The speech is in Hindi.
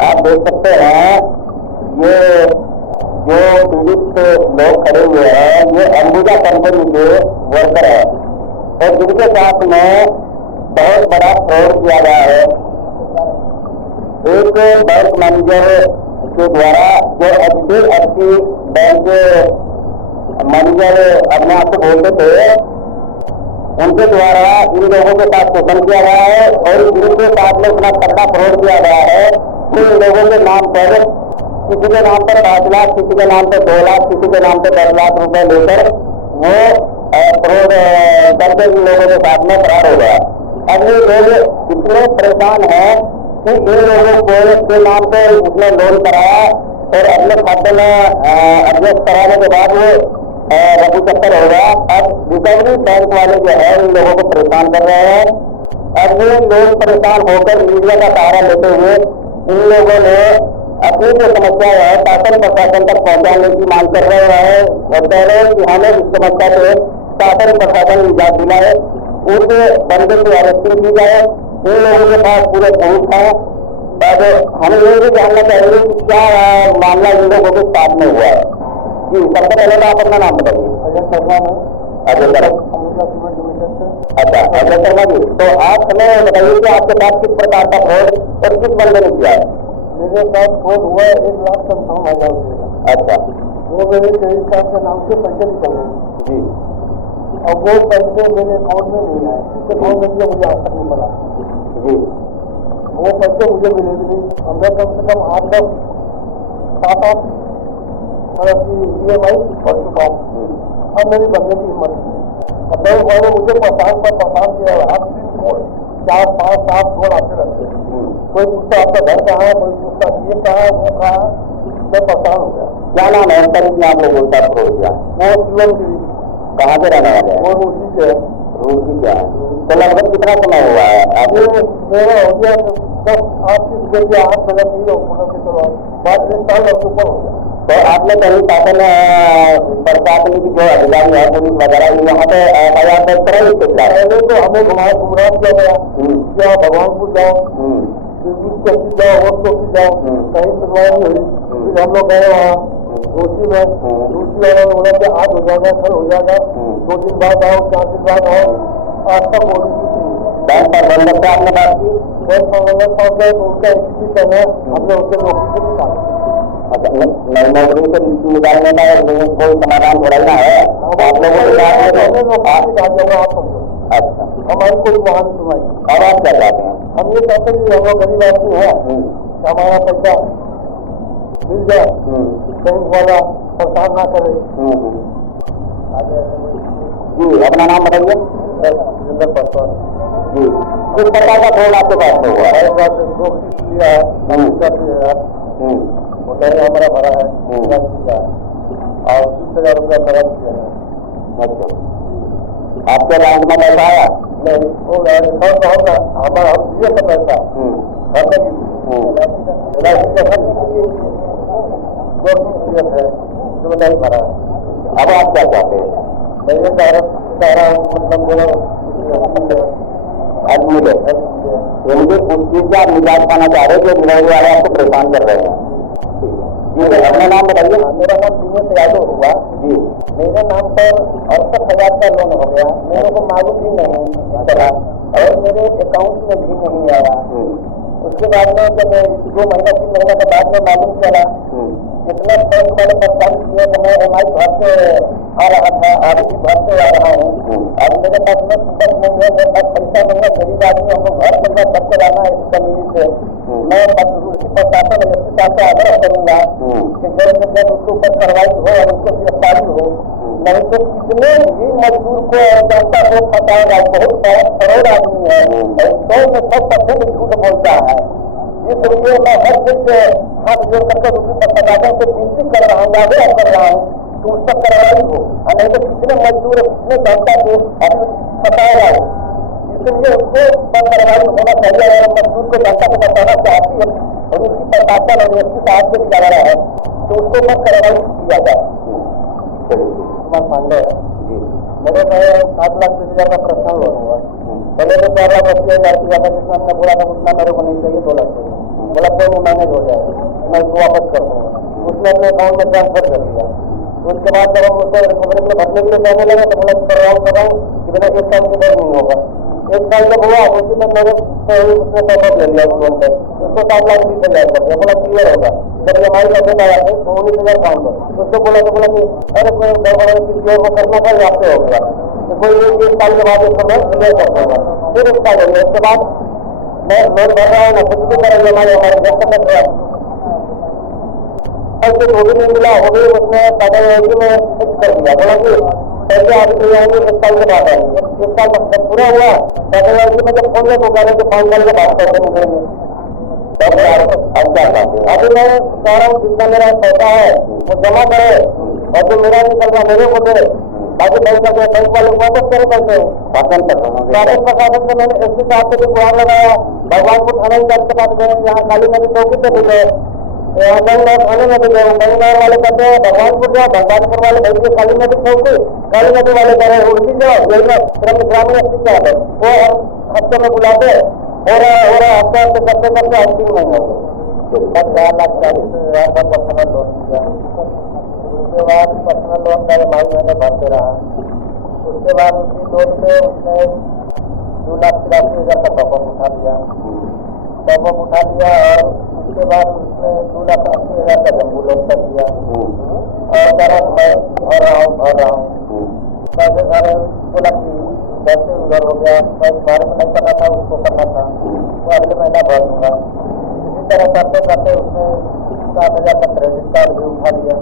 आप देख सकते हैं ये जो पीड़ित लोग खड़े हुए हैं ये अंबुजा कंपनी के वर्कर है और जिनके साथ में बहुत बड़ा फ्रॉड किया गया है। एक बैंक मैनेजर के द्वारा जो HDFC बैंक के मैनेजर अपने आप को बोलते थे उनके द्वारा इन लोगों के साथ शोषण किया गया है और इनके साथ में इतना तगड़ा फ्रॉड किया गया है कि इन लोगों के नाम पर किसी के नाम पर 5 लाख, किसी के नाम पर 2 लाख, किसी के नाम पर 10 लाख रुपए लेकर वो फ्रॉड करके इन लोगों के साथ में फरार हो गया। अब ये लोग इतने परेशान हैं कि इन लोगों को के नाम पर उसने लोन कराया और अपने खाते में एडजस्ट कराने के बाद वो रफू चक्कर हो गया। अब रिकवरी बैंक वाले जो है इन लोगों को परेशान कर रहे हैं। अब ये लोग परेशान होकर मीडिया का सहारा लेते हुए इन लोगों ने अपनी जो समस्या है शासन प्रशासन तक पहुंचाने की मांग कर रहे हैं और कह रहे हैं कि हमें इस समस्या से शासन प्रशासन निजात दिलाए, उस बंदे की अरेस्टिंग की जाए। इन लोगों के पास पूरे सबूत हैं। अब हम ये भी जानना चाहेंगे कि क्या मामला इन लोगों के साथ में हुआ है। जी, सबसे पहले तो आप अपना नाम बताइए। अजय शर्मा है। अजय शर्मा। अच्छा, अजय शर्मा जी, तो आप हमें बताइए कि आपके पास किस प्रकार का फ्रॉड और किस बंदे ने किया है। मेरे साथ फ्रॉड हुआ है 1,57,000 रुपये। अच्छा, वो मेरे क्रेडिट कार्ड के नाम से पैसे निकल गए जी। अब वो पैसे मेरे अकाउंट में नहीं आए, जिससे अकाउंट में मुझे आज तक नहीं मिला जी। वो पैसे मुझे मिले भी नहीं। अब मैं कम से कम 8-10 7-8 मतलब की EMI भर चुका हूँ। अब मेरी बनने की हिम्मत नहीं है। अब बैंक वाले मुझे परेशान किया, हर दिन 4-5-7 फोन आते रहते हैं। कोई पूछता आपका घर कहाँ है, कोई पूछता ये कहाँ है, वो कहाँ है। मैं परेशान हो गया। क्या नाम है सर इसने आप लोगों के साथ फ्रॉड किया? वो शिवमगिरी। कहाँ के रहने वाले हैं? वो रूसी के है। रूसी क्या है? तो लगभग कितना समय हुआ है आपने? मेरा हो गया 10-8 बजे 8 बजे नहीं हो मतलब कि चलो बात 1 साल और ऊपर हो गया। तो आपने कहीं शासन प्रशासन की जो अधिकारी है पुलिस वगैरह यहाँ पे FIR दर्ज कराई इसके खिलाफ? पहले तो हमें गुमराह किया गया क्या भगवानपुर जाओ, चौकी जाओ और चौकी जाओ, कहीं सुनवाई नहीं हुई। फिर हम लोग गए वहाँ रूसी में, रूसी वालों ने बोला कि आज हो जाएगा, कल हो जाएगा, 2 दिन बाद आओ, 4 दिन बाद आओ। आज तक वो बैंक प्रबंधक से आपने बात की? बैंक प्रबंधक साहब गए तो उनका एक ही कहना है हमने उसके नौकरी से निकाला। अच्छा, नई नौकरी से निकालने का कोई समाधान थोड़ा ना है आप लोगों के साथ। अच्छा, हमारी कोई वहाँ नहीं सुनाई। और आप क्या चाहते हैं? हम ये कहते हैं कि हम लोग गरीब आदमी है, हमारा पैसा मिल जाए, बैंक वाला परेशान ना करे। जी, अपना नाम बताइए। जिंदर पासवान जी। किस प्रकार का फ्रॉड आपके पास में हुआ है? 2 किस्त लिया है, 30,000 हमारा भरा है और 30,000 रुपया खर्च किया है। अच्छा, आपके बैंक में पैसा आया? नहीं, वो हमारा हम दिए का पैसा भरने के लिए है जो नहीं भरा। अब आप क्या चाहते हैं? मैं ये कह रहा हूँ मतलब आदमी लोग उनके उस चीज से आप निजात पाना चाह रहे हैं जो डिलीवरी वाले आपको परेशान कर रहे हैं। जी, अपना नाम बताइए। मेरा नाम दिनेश यादव हुआ जी। मेरे नाम पर 68,000 का लोन हो गया। मेरे को मालूम भी नहीं चला और मेरे अकाउंट में भी नहीं आया। उसके बाद में जब 2 महीना 3 महीना के बाद में मालूम चला इतना बैंक वाले परेशान किया कि मैं EMI भरते आ रहा था, अभी भी भरते आ रहा हूँ। अब मेरे पास में सुबह नहीं है, मेरे पास पैसा नहीं है, गरीब आदमी हम लोग घर पैसा करके लाना है इस कम्युनिटी से। मैं प्रशासन से आग्रह करूंगा कि जल्द से जल्द उसके ऊपर कार्रवाई हो और उसको गिरफ्तारी हो, नहीं तो कितने भी मजदूर को जनता को फंसाएगा। बहुत करोड़ आदमी है और 100% झूठ बोलता है। इसलिए मैं हर दिन से हाथ जोड़ करके दूसरी प्रशासन से विनती कर रहा हूँ, आग्रह कर रहा हूँ कि उस पर कार्रवाई हो, नहीं तो कितने मजदूर कितने जनता को अभी फंसाएगा। इसलिए उसको कार्रवाई होना चाहिए और मजदूर को जनता को बताना चाहती है और उसकी प्रशासन और एसपी साहब से किया रहा है तो उसको मैं कार्रवाई किया जाए। कुमार पांडे है जी। मेरे में 7,20,000 का पर्सनल लोन हुआ। पहले तो 4,80,000 किया था, जिसमें हमने बोला था उतना मेरे को नहीं चाहिए, 2 लाख चाहिए। बोला कोई नहीं मैनेज हो जाएगा, मैं उसको वापस कर दूंगा। उसने अपने अकाउंट में ट्रांसफर कर दिया। उसके बाद जब हम उसको रिकवरी में भरने के लिए कहने लगे तो बोला कर रहा हूँ कि बिना 1 साल के बाद नहीं होगा। 1 साल जब हुआ उसी में मेरे उसने टॉपअप ले लिया उस लोन पे, उसको 7,20,000 कर दिया। बोला क्लियर होगा। जब हमारी अपडेट आया थे तो 19,000 काउंट हो, उसको बोला तो बोला कि अरे कोई गड़बड़ किसी और को करना था या आपसे हो गया, तो कोई 1 साल के बाद उसको मैं क्लियर कर दूंगा। फिर 1 साल हो गया। उसके बाद मैं लोन भर रहा हूँ ना, कुछ भी करेंगे हमारे जब तक रहा तो भी नहीं मिला, वो भी उसने टाटा एनर्जी में फिक्स कर दिया। बोला कि पैसे आगे नहीं आएंगे, 1 साल के बाद आएंगे। 1 साल जब पूरा हुआ टाटा एनर्जी में जब फोन किया तो कह रहे कि 5 साल के बाद पैसे निकलेंगे। अभी मैं कह रहा हूँ जितना मेरा पैसा है वो जमा करे और जो मेरा निकल रहा मेरे को दे, बाकी पैसा जो बैंक वाले वापस करे पैसे। शासन प्रशासन से मैंने एसपी साहब से भी गुहार लगाया, भगवानपुर थाना इंचार्ज के पास गए, यहाँ काली नदी चौकी पे भी गए, यहाँ गंगनगर थाने में भी गए। गंगनगर वाले कहते हैं भगवानपुर जाओ, भगवानपुर वाले भेजिए काली नदी चौकी, काली नदी वाले कह रहे हैं उड़ती जाओ जेल में ग्रामीण एसपी साहब है वो हफ्ते में बुलाते हो रहा हफ्ते हफ्ते करते करते 3 महीने हो गए। 4,40,000 का पर्सनल लोन दिया। उसके बाद पर्सनल लोन का EMI मैंने भरते रहा। उसके बाद उसी लोन पे उसने 2,83,000 का टॉपअप उठा लिया और उसके बाद उसने 2,80,000 का जम्बू लोन कर दिया और कह मैं भर रहा हूँ पैसे सारे। बोला कि पैसे उधर हो गया, पैसे बारे में नहीं करना था, उसको करना था, वो अगले महीना भर दूंगा। इसी तरह करते करते उसने 7,000 का क्रेडिट कार्ड भी उठा लिया।